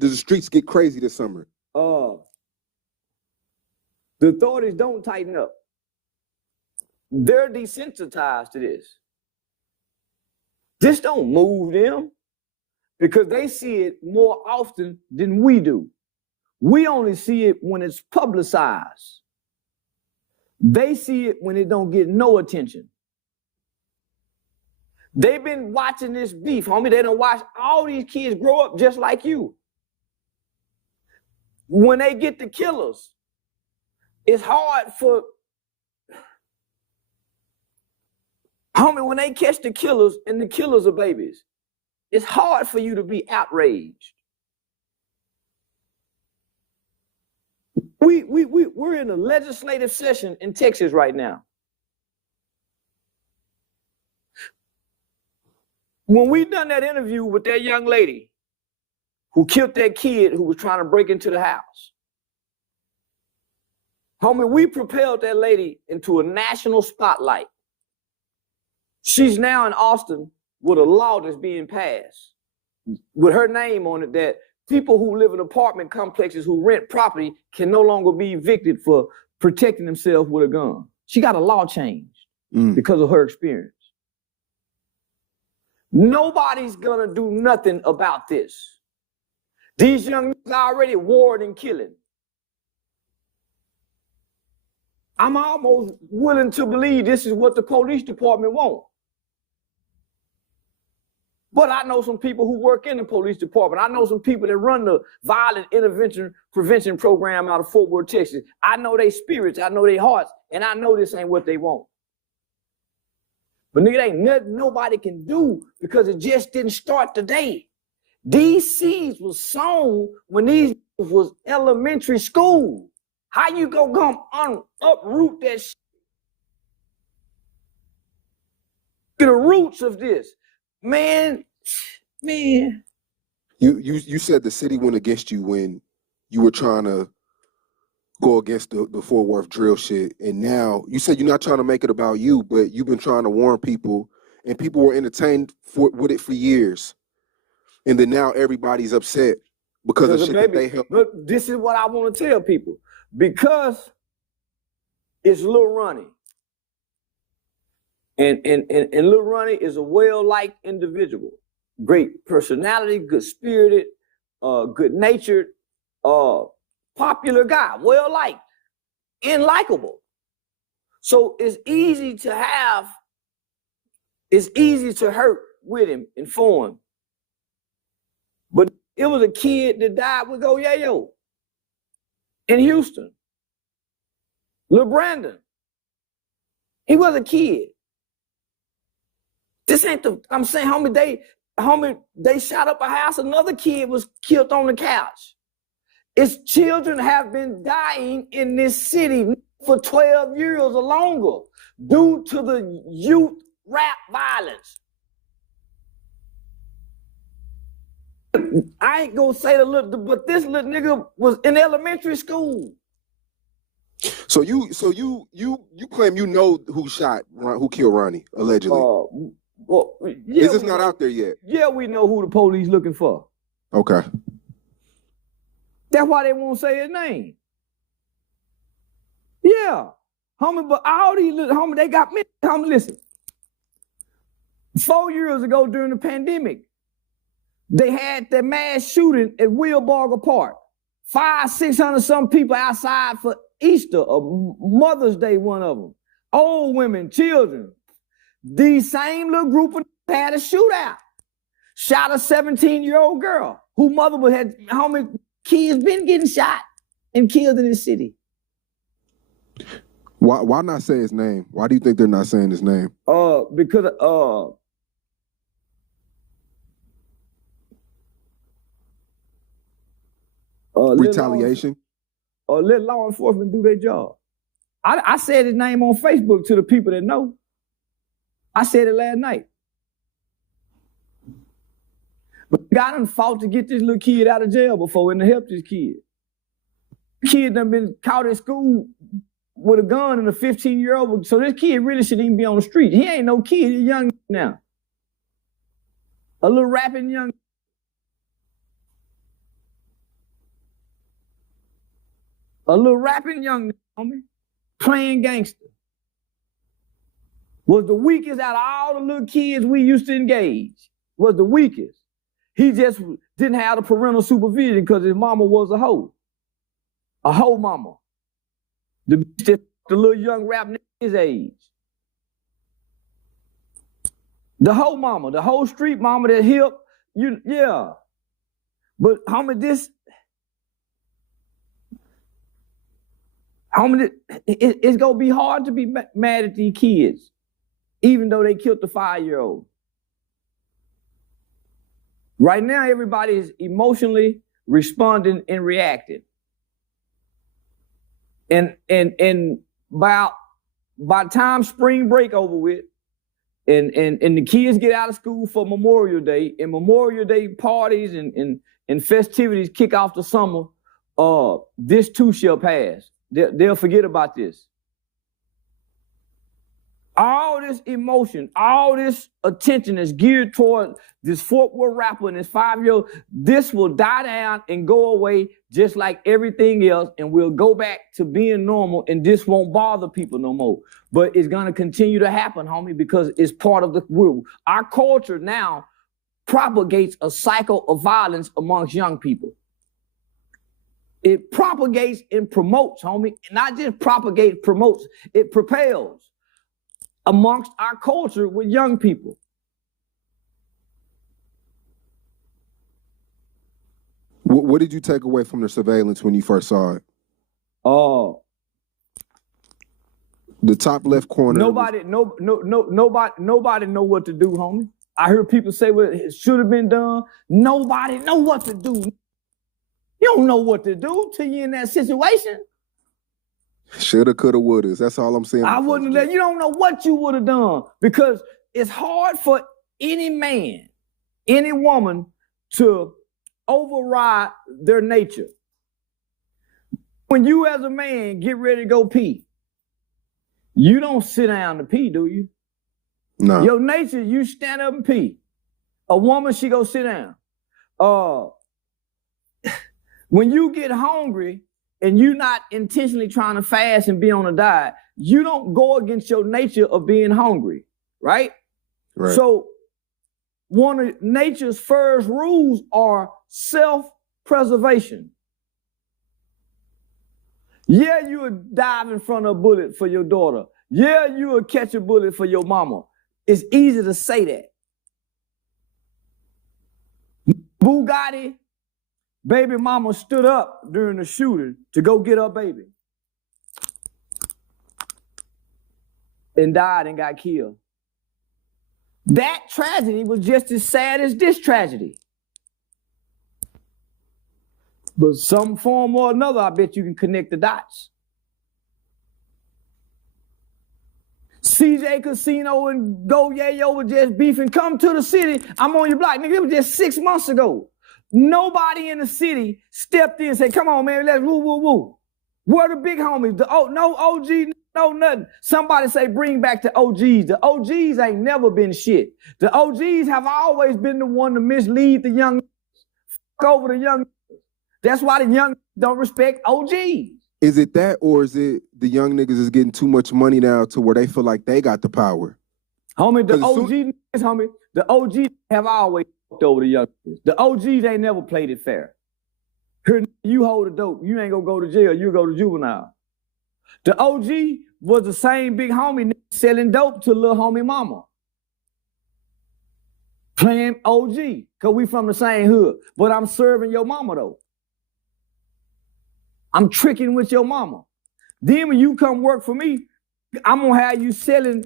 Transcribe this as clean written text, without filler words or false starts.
the streets get crazy this summer? The authorities don't tighten up. They're desensitized to this. This don't move them because they see it more often than we do. We only see it when it's publicized. They see it when it don't get no attention. They've been watching this beef, homie. They done watch all these kids grow up just like you. When they get the killers, it's hard for, homie, when they catch the killers and the killers are babies, it's hard for you to be outraged. We're in a legislative session in Texas right now. When we done that interview with that young lady who killed that kid who was trying to break into the house, homie, we propelled that lady into a national spotlight. She's now in Austin with a law that's being passed with her name on it that people who live in apartment complexes who rent property can no longer be evicted for protecting themselves with a gun. She got a law changed because of her experience. Nobody's gonna do nothing about this. These young men are already warring and killing. I'm almost willing to believe this is what the police department wants. But I know some people who work in the police department. I know some people that run the violent intervention prevention program out of Fort Worth, Texas. I know their spirits, I know their hearts, and I know this ain't what they want. But nigga, ain't nothing nobody can do because it just didn't start today. These seeds was sown when these was elementary school. How you gonna come uproot that shit? The roots of this. Man. You said the city went against you when you were trying to go against the Fort Worth drill shit, and now you said you're not trying to make it about you, but you've been trying to warn people, and people were entertained with it for years, and then now everybody's upset because of shit that they helped. But this is what I want to tell people, because it's Lil Ronnie. And Lil Ronnie is a well-liked individual. Great personality, good-spirited, good-natured, popular guy, well-liked, and likable. So it's easy to hurt with him and for him. But it was a kid that died with Go Yayo in Houston. Lil Brandon. He was a kid. This ain't I'm saying, homie, they shot up a house, another kid was killed on the couch. Its children have been dying in this city for 12 years or longer due to the youth rap violence. I ain't gonna say but this little nigga was in elementary school. So you claim you know who killed Ronnie, allegedly. Well, yeah, is this not out there yet? Yeah, we know who the police looking for. Okay. That's why they won't say his name. Yeah. Homie, but all these little homie, they got me. Homie, listen. 4 years ago during the pandemic, they had that mass shooting at Wilbarger Park. 500-600 some people outside for Easter or Mother's Day, one of them. Old women, children. These same little group of had a shootout. Shot a 17-year-old girl whose mother had, how many kids been getting shot and killed in this city. Why not say his name? Why do you think they're not saying his name? Because retaliation? Let law enforcement do their job. I said his name on Facebook to the people that know. I said it last night. But God done fought to get this little kid out of jail before and to help this kid. The kid done been caught in school with a gun and a 15-year-old. So this kid really shouldn't even be on the street. He ain't no kid, he's young now. A little rapping young. A little rapping young homie, playing gangster. Was the weakest out of all the little kids we used to engage. Was the weakest. He just didn't have the parental supervision because his mama was a hoe. A hoe mama. The little young rap nigga his age. The hoe mama, the whole street mama that hip, yeah. But it's gonna be hard to be mad at these kids, even though they killed the 5-year-old. Right now, everybody is emotionally responding and reacting. And by the time spring break over with, and the kids get out of school for Memorial Day, and Memorial Day parties and festivities kick off the summer, this too shall pass. They'll forget about this. All this emotion, all this attention is geared toward this Fort Worth rapper and this 5-year-old. This will die down and go away just like everything else, and we'll go back to being normal, and this won't bother people no more. But it's going to continue to happen, homie, because it's part of the world. Our culture now propagates a cycle of violence amongst young people. It propagates and promotes, homie. Not just propagates, promotes. It propels amongst our culture with young people. What did you take away from the surveillance when you first saw it? The top left corner. Nobody know what to do, homie. I heard people say, well, it should have been done. Nobody know what to do. You don't know what to do till you're in that situation. Shoulda, coulda, woulda. That's all I'm saying. I wouldn't let you don't know what you would have done, because it's hard for any man, any woman to override their nature. When you as a man get ready to go pee, you don't sit down to pee, do you? No. Your nature, you stand up and pee. A woman, she go sit down. When you get hungry and you're not intentionally trying to fast and be on a diet, you don't go against your nature of being hungry, right? Right. So one of nature's first rules are self-preservation. Yeah, you would dive in front of a bullet for your daughter. Yeah, you would catch a bullet for your mama. It's easy to say that. Bugatti, baby mama stood up during the shooting to go get her baby and died and got killed. That tragedy was just as sad as this tragedy. But some form or another, I bet you can connect the dots. CJ Casino and Go Yayo were just beefing. Come to the city. I'm on your block. Nigga, it was just 6 months ago. Nobody in the city stepped in and said, come on, man, let's woo, woo, woo. Where the big homies? No OG, no nothing. Somebody say bring back the OGs. The OGs ain't never been shit. The OGs have always been the one to mislead the young, over the young. That's why the young don't respect OGs. Is it that, or is it the young niggas is getting too much money now to where they feel like they got the power? Homie, the OGs have always fucked over the young niggas. The OGs ain't never played it fair. Here, you hold the dope, you ain't gonna go to jail, you go to juvenile. The OG was the same big homie selling dope to little homie mama. Playing OG, because we from the same hood. But I'm serving your mama, though. I'm tricking with your mama. Then when you come work for me, I'm going to have you selling